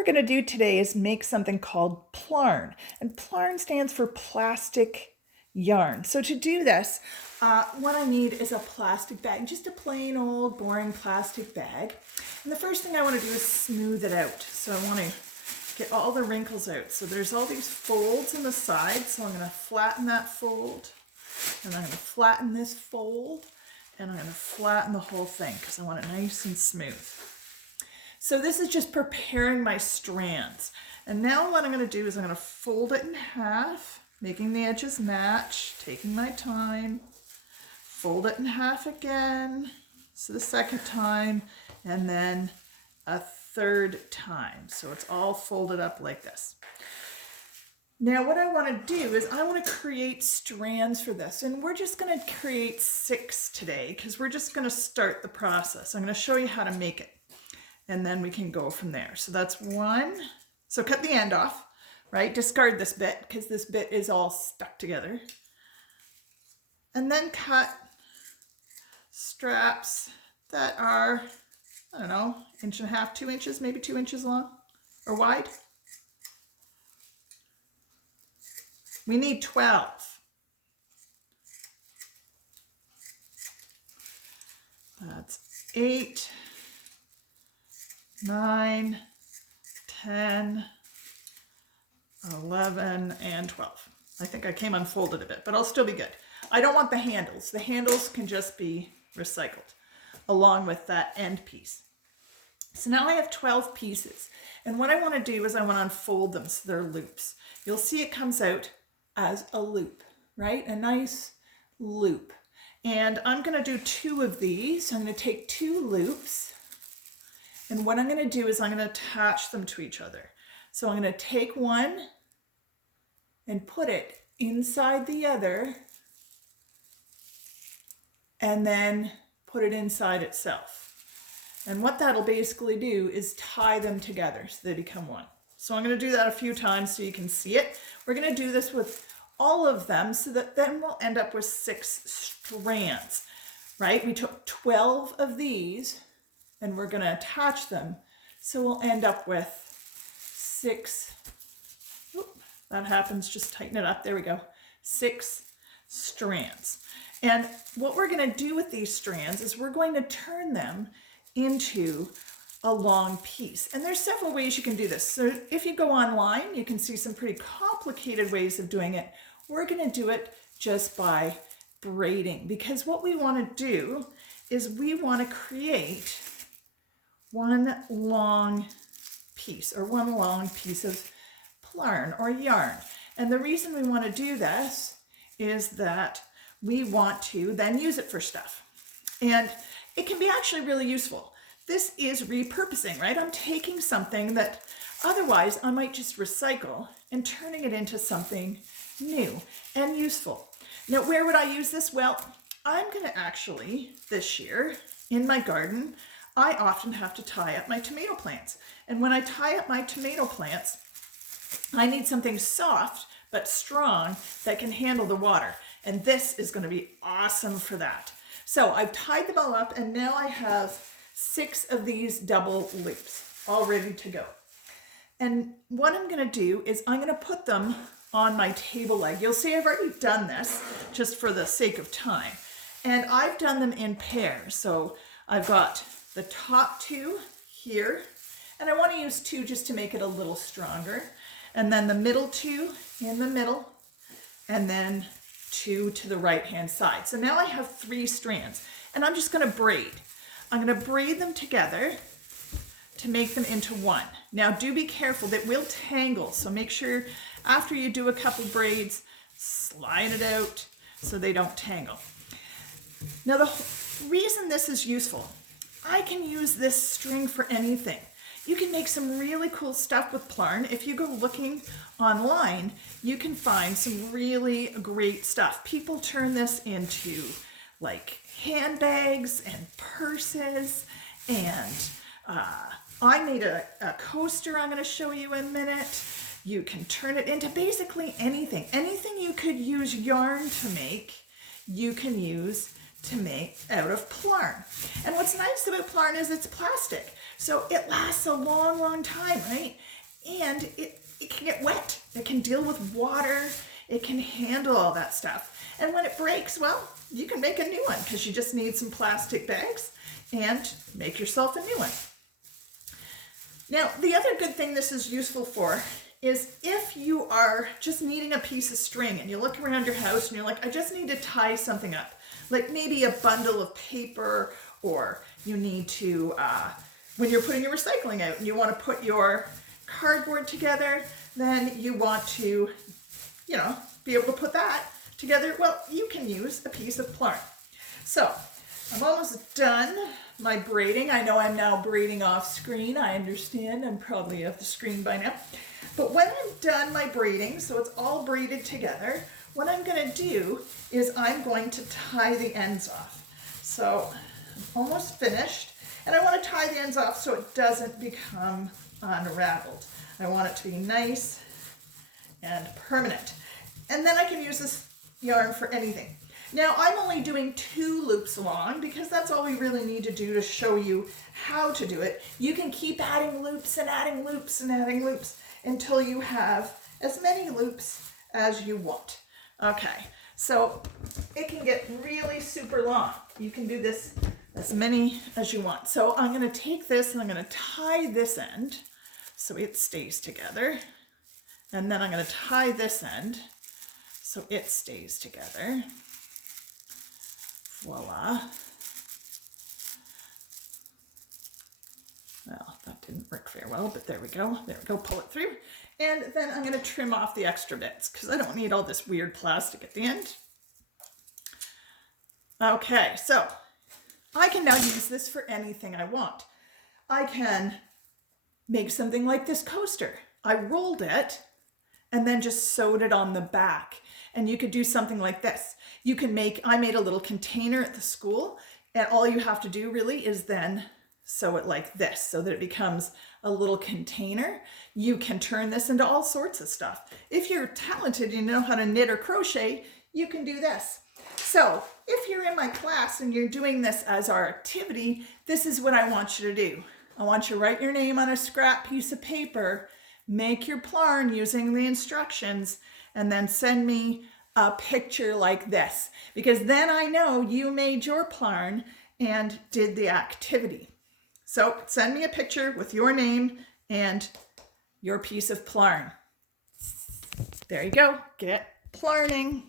we're going to do today is make something called Plarn. And Plarn stands for plastic yarn. So to do this, what I need is a plastic bag, just a plain old boring plastic bag. And the first thing I want to do is smooth it out. So I want to get all the wrinkles out. So there's all these folds on the side. So I'm going to flatten that fold, and I'm going to flatten this fold, and I'm going to flatten the whole thing because I want it nice and smooth. So this is just preparing my strands. And now what I'm going to do is I'm going to fold it in half, making the edges match, taking my time, fold it in half again, so the second time, and then a third time. So it's all folded up like this. Now what I want to do is I want to create strands for this, and we're just going to create 6 today because we're just going to start the process. I'm going to show you how to make it, and then we can go from there. So that's 1. So cut the end off, right? Discard this bit because this bit is all stuck together. And then cut straps that are, I don't know, 1.5 inches, 2 inches, maybe 2 inches long or wide. We need 12. That's 8, 9, 10, 11, and 12. I think I came unfolded a bit, but I'll still be good. I don't want the handles. The handles can just be recycled along with that end piece. So now I have 12 pieces. And what I want to do is I want to unfold them so they're loops. You'll see it comes out as a loop, right? A nice loop. And I'm going to do 2 of these. I'm going to take 2 loops. And what I'm going to do is I'm going to attach them to each other. So I'm going to take one and put it inside the other, and then put it inside itself. And what that'll basically do is tie them together so they become one. So I'm going to do that a few times so you can see it. We're going to do this with all of them so that then we'll end up with 6 strands, right? We took 12 of these and we're going to attach them. So we'll end up with 6, that happens, just tighten it up, there we go, 6 strands. And what we're going to do with these strands is we're going to turn them into a long piece. And there's several ways you can do this. So if you go online, you can see some pretty complicated ways of doing it. We're going to do it just by braiding, because what we want to do is we want to create one long piece, or one long piece of Plarn or yarn. And the reason we want to do this is that we want to then use it for stuff. And it can be actually really useful. This is repurposing, right? I'm taking something that otherwise I might just recycle and turning it into something new and useful. Now, where would I use this? Well, I'm going to actually, this year, in my garden, I often have to tie up my tomato plants. And when I tie up my tomato plants, I need something soft but strong that can handle the water. And this is going to be awesome for that. So I've tied them all up, and now I have 6 of these double loops all ready to go. And what I'm going to do is I'm going to put them on my table leg. You'll see I've already done this just for the sake of time. And I've done them in pairs. So I've got the top 2 here, and I want to use 2 just to make it a little stronger. And then the middle 2 in the middle, and then 2 to the right hand side. So now I have 3 strands, and I'm just going to braid. I'm going to braid them together to make them into one. Now do be careful, that will tangle, so make sure after you do a couple braids, slide it out so they don't tangle. Now the reason this is useful, I can use this string for anything. You can make some really cool stuff with Plarn. If you go looking online, you can find some really great stuff. People turn this into like handbags and purses, and I made a coaster I'm going to show you in a minute. You can turn it into basically anything. Anything you could use yarn to make, you can use to make out of Plarn. And what's nice about Plarn is it's plastic, so it lasts a long, long time, right? And it can get wet. It can deal with water. It can handle all that stuff. And when it breaks, well, you can make a new one because you just need some plastic bags and make yourself a new one. Now, the other good thing this is useful for is if you are just needing a piece of string and you look around your house and you're like, I just need to tie something up, like maybe a bundle of paper, or you need to, when you're putting your recycling out and you want to put your cardboard together, then you want to, be able to put that together. Well, you can use a piece of Plarn. So I'm almost done my braiding. I know I'm now braiding off screen. I understand I'm probably off the screen by now. But when I'm done my braiding, so it's all braided together, what I'm going to do is I'm going to tie the ends off. So I'm almost finished, and I want to tie the ends off so it doesn't become unraveled. I want it to be nice and permanent. And then I can use this yarn for anything. Now I'm only doing 2 loops long because that's all we really need to do to show you how to do it. You can keep adding loops and adding loops and adding loops until you have as many loops as you want. Okay, so it can get really super long. You can do this as many as you want. So I'm going to take this and I'm going to tie this end so it stays together. And then I'm going to tie this end so it stays together. Voila. Well, that didn't work very well, but there we go. There we go, pull it through. And then I'm going to trim off the extra bits because I don't need all this weird plastic at the end. Okay, so I can now use this for anything I want. I can make something like this coaster. I rolled it and then just sewed it on the back. And you could do something like this. You can I made a little container at the school, and all you have to do really is then sew it like this so that it becomes a little container. You can turn this into all sorts of stuff. If you're talented, you know how to knit or crochet, you can do this. So if you're in my class and you're doing this as our activity, this is what I want you to do. I want you to write your name on a scrap piece of paper, make your Plarn using the instructions, and then send me a picture like this, because then I know you made your Plarn and did the activity. So send me a picture with your name and your piece of Plarn. There you go. Get Plarning.